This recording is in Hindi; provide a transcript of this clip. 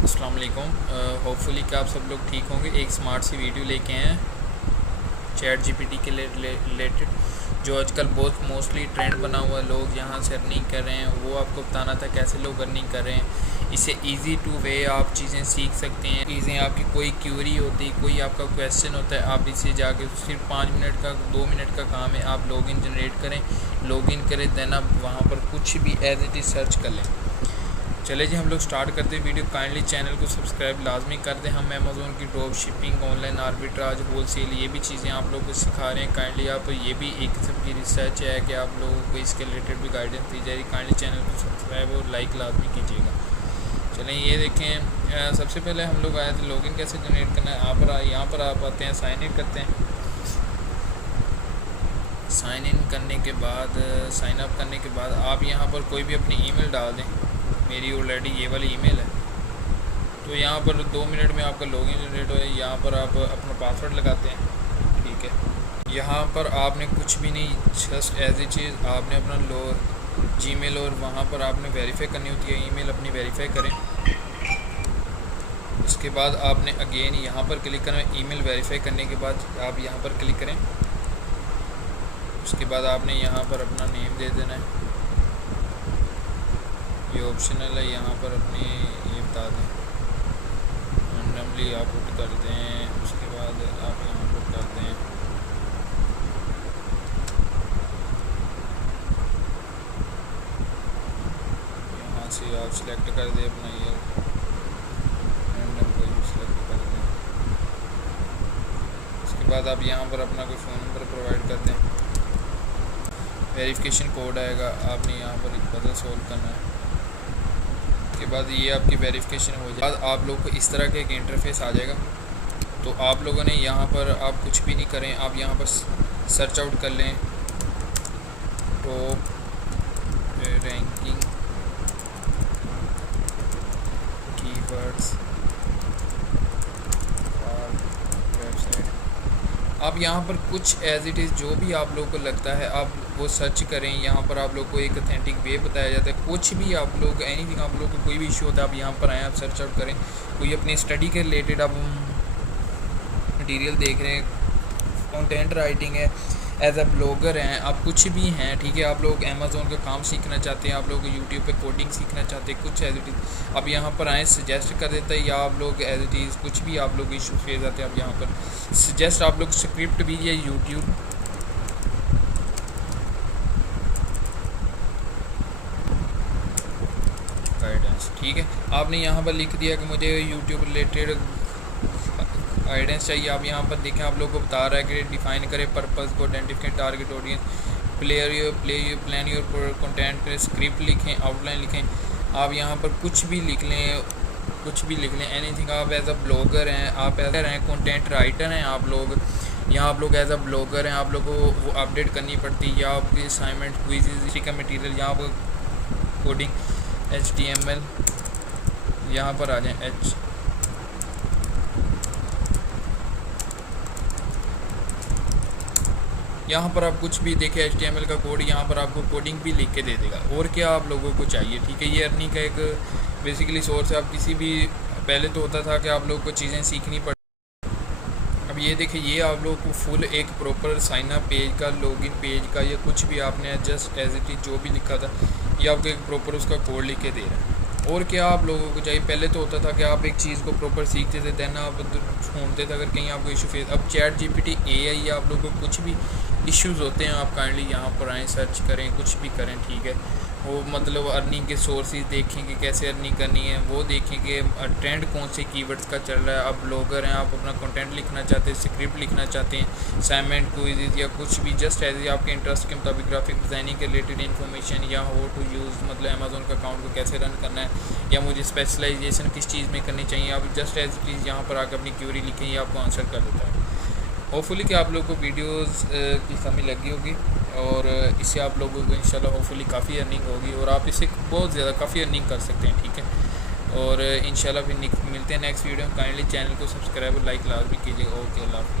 अस्सलाम वालेकुम। होपफुली कि आप सब लोग ठीक होंगे। एक स्मार्ट सी वीडियो लेके आए हैं चैट जीपीटी के रिलेटेड, जो आजकल बहुत मोस्टली ट्रेंड बना हुआ है। लोग यहाँ से अर्निंग कर रहे हैं, वो आपको बताना था कैसे लोग अर्निंग कर रहे हैं। इससे इजी टू वे आप चीज़ें सीख सकते हैं। चीज़ें आपकी कोई क्यूरी होती, कोई आपका क्वेश्चन होता है, आप इसे जाके सिर्फ 5 मिनट का 2 मिनट का काम है, आप लॉगिन जनरेट करें, लॉगिन करें, देन आप वहाँ पर कुछ भी एज इट इज़ सर्च कर लें। चले जी हम लोग स्टार्ट करते हैं वीडियो। काइंडली चैनल को सब्सक्राइब लाजमी कर दें। हम अमेज़ोन की drop shipping, online arbitrage, wholesale, ये भी चीज़ें आप लोगों को सिखा रहे हैं। काइंडली आप ये भी एक किस्म की रिसर्च है कि आप लोगों को इसके रिलेटेड भी गाइडेंस दी जाएगी। काइंडली चैनल को सब्सक्राइब और लाइक लाजमी कीजिएगा। चलें ये देखें, सबसे पहले हम लोग आए थे लॉगिन कैसे जनरेट करना है। यहाँ पर आप आते हैं, साइन इन करते हैं। साइन इन करने के बाद, साइन अप करने के बाद आप यहाँ पर कोई भी अपनी ईमेल डाल दें। मेरी ऑलरेडी ये वाली ईमेल है, तो यहाँ पर 2 मिनट में आपका लॉगिन जनरेट हो। यहाँ पर आप अपना पासवर्ड लगाते हैं, ठीक है। यहाँ पर आपने कुछ भी नहीं, जस्ट एज ए चीज़ आपने अपना जीमेल और वहाँ पर आपने वेरीफाई करनी होती है, ईमेल अपनी वेरीफाई करें। उसके बाद आपने अगेन यहाँ पर क्लिक करना है। ईमेल वेरीफाई करने के बाद आप यहाँ पर क्लिक करें। उसके बाद आपने यहाँ पर अपना नेम दे देना है, ये ऑप्शनल है। यहाँ पर अपनी ये बता दें, रैंडमली आप पुट कर दें। उसके बाद आप यहाँ पुट कर दें यहाँ से आप सिलेक्ट कर दें अपना ईयर, रैंडम कोई भी सिलेक्ट कर दें। उसके बाद आप यहाँ पर अपना कोई फ़ोन नंबर प्रोवाइड कर दें। वेरिफिकेशन कोड आएगा, आपने यहाँ पर एक पजल सोल्व करना है। के बाद ये आपकी वेरिफिकेशन हो जाए, बाद आप लोग को इस तरह का एक इंटरफेस आ जाएगा। तो आप लोगों ने यहाँ पर आप कुछ भी नहीं करें, आप यहाँ पर सर्च आउट कर लें top ranking keywords for website. आप यहाँ पर कुछ एज इट इज़ जो भी आप लोग को लगता है आप वो सर्च करें। यहाँ पर आप लोग को एक ऑथेंटिक वे बताया जाता है। कुछ भी आप लोग एनीथिंग, आप लोग को कोई भी इशू होता है, आप यहाँ पर आएँ, आप सर्च आउट करें। कोई अपनी स्टडी के रिलेटेड आप मटेरियल देख रहे हैं, कंटेंट राइटिंग है, एज अ ब्लॉगर हैं, आप कुछ भी हैं, ठीक है। आप लोग अमेज़ोन का काम सीखना चाहते हैं, आप लोग यूट्यूब पे कोडिंग सीखना चाहते हैं, कुछ एज इट इज़ आप यहाँ पर आएँ, सजेस्ट कर देता है। या आप लोग एज इट इज़ कुछ भी आप लोग इशू फेस आते हैं, आप यहाँ पर सजेस्ट, आप लोग स्क्रिप्ट भी या यूट्यूब गाइडेंस, ठीक है। आपने यहाँ पर लिख दिया कि मुझे यूट्यूब रिलेटेड गाइडेंस चाहिए। आप यहाँ पर देखें, आप लोग को बता रहा है कि डिफाइन करें पर्पस को, identify target audience, plan your content करें, स्क्रिप्ट लिखें, आउटलाइन लिखें। आप यहाँ पर कुछ भी लिख लें, कुछ भी लिख लें, एनीथिंग। आप एज अ ब्लॉगर हैं, आप एज हैं कंटेंट राइटर हैं, आप लोग यहाँ आप लोग एज अ ब्लॉगर हैं, आप लोगों को वो अपडेट करनी पड़ती है। या आपकी असाइनमेंट, क्विज़ का मटेरियल, यहाँ पर कोडिंग HTML, यहाँ पर आ जाएँ यहाँ पर आप कुछ भी देखें HTML का कोड, यहाँ पर आपको कोडिंग भी लिख के दे देगा। और क्या आप लोगों को चाहिए, ठीक है। ये अर्निंग का एक बेसिकली सोर्स है। आप किसी भी, पहले तो होता था कि आप लोगों को चीज़ें सीखनी पड़, अब ये देखिए, ये आप लोग को फुल एक प्रॉपर साइन अप पेज का, लॉगिन पेज का, या कुछ भी आपने जस्ट एज इट इज़ जो भी लिखा था, ये आपको एक प्रॉपर उसका कोड लिख के दे रहा है। और क्या आप लोगों को चाहिए, पहले तो होता था कि आप एक चीज़ को प्रॉपर सीखते थे, देन आप ढूंढते थे अगर कहीं आपको इशू फेस। अब चैट जीपीटी AI, आप लोगों को कुछ भी इश्यूज़ होते हैं, आप काइंडली यहाँ पर आएँ, सर्च करें, कुछ भी करें, ठीक है। वो मतलब अर्निंग के सोर्सेज देखें कि कैसे अर्निंग करनी है, वो देखें कि ट्रेंड कौन से कीवर्ड्स का चल रहा है। आप ब्लॉगर हैं, आप अपना कंटेंट लिखना चाहते हैं, स्क्रिप्ट लिखना चाहते हैं, असाइनमेंट, क्विज़ या कुछ भी, जस्ट एज आपके इंटरेस्ट के मुताबिक ग्राफिक डिज़ाइनिंग के रिलेटेड इन्फॉर्मेशन, या हाउ टू यूज़, मतलब अमेज़ोन का अकाउंट को कैसे रन करना है, या मुझे स्पेशलाइजेशन किस चीज़ में करनी चाहिए, आप जस्ट एज प्लीज़ यहाँ पर आकर अपनी क्यूरी लिखें, ये आपको आंसर कर देता है। होपफुली कि आप लोगों को वीडियोस की समझ लगी होगी, और इससे आप लोगों को इंशाल्लाह होपफुली काफ़ी अर्निंग होगी, और आप इससे बहुत ज़्यादा काफ़ी अर्निंग कर सकते हैं, ठीक है। और इंशाल्लाह फिर मिलते हैं नेक्स्ट वीडियो में। काइंडली चैनल को सब्सक्राइब और लाइक लाजमी कीजिएगा। ओके, अल्लाह हाफ़िज़।